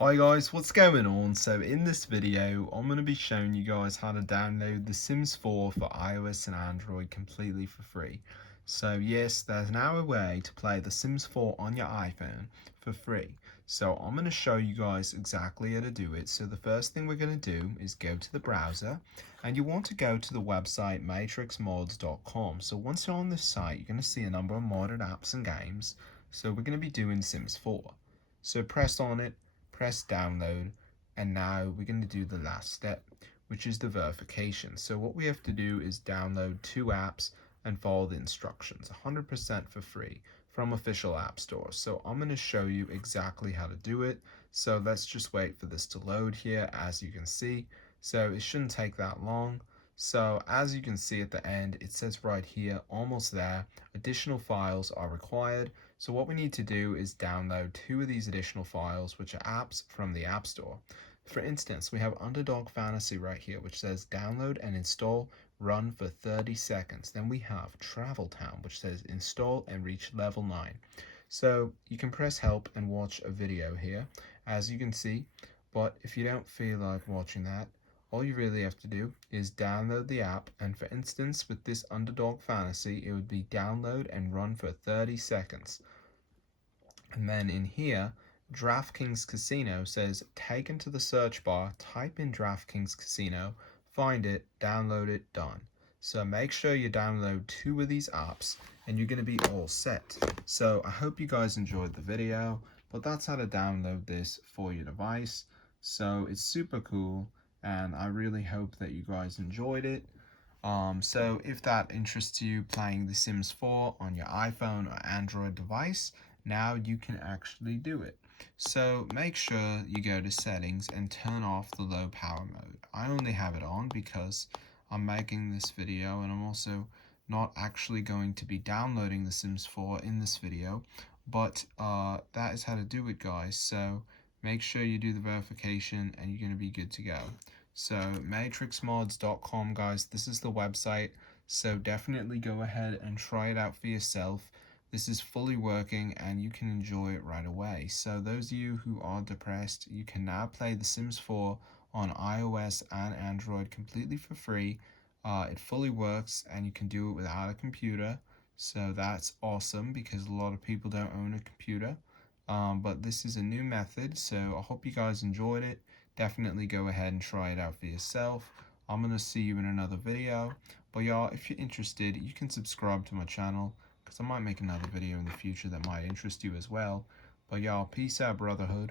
Hi guys, what's going on? So in this video, I'm going to be showing you guys how to download The Sims 4 for iOS and Android completely for free. So yes, there's now a way to play The Sims 4 on your iPhone for free. So I'm going to show you guys exactly how to do it. So the first thing we're going to do is go to the browser, and you want to go to the website matrixmods.com. So once you're on this site, you're going to see a number of modded apps and games. So we're going to be doing Sims 4. So press on it, press download, and now we're going to do the last step, which is the verification. So what we have to do is download 2 apps and follow the instructions 100% for free from official app stores. So I'm going to show you exactly how to do it. So let's just wait for this to load here. As you can see, so it shouldn't take that long. So as you can see at the end, it says right here, almost there, additional files are required. So what we need to do is download 2 of these additional files, which are apps from the App Store. For instance, we have Underdog Fantasy right here, which says download and install, run for 30 seconds. Then we have Travel Town, which says install and reach level 9. So you can press help and watch a video here, as you can see. But if you don't feel like watching that, all you really have to do is download the app, and for instance with this Underdog Fantasy, it would be download and run for 30 seconds. And then in here, DraftKings Casino says take into the search bar, type in DraftKings Casino, find it, download it, done. So make sure you download 2 of these apps and you're going to be all set. So I hope you guys enjoyed the video, but that's how to download this for your device. So it's super cool, and I really hope that you guys enjoyed it. So if that interests you, playing The Sims 4 on your iPhone or Android device, now you can actually do it. So make sure you go to settings and turn off the low power mode. I only have it on because I'm making this video, and I'm also not actually going to be downloading The Sims 4 in this video, but that is how to do it, guys. So make sure you do the verification and you're going to be good to go. So matrixmods.com, guys, this is the website. So definitely go ahead and try it out for yourself. This is fully working and you can enjoy it right away. So those of you who are depressed, you can now play The Sims 4 on iOS and Android completely for free. It fully works and you can do it without a computer. So that's awesome because a lot of people don't own a computer. But this is a new method, so I hope you guys enjoyed it. Definitely go ahead and try it out for yourself. I'm going to see you in another video. But y'all, if you're interested, you can subscribe to my channel, because I might make another video in the future that might interest you as well. But y'all, peace out, brotherhood.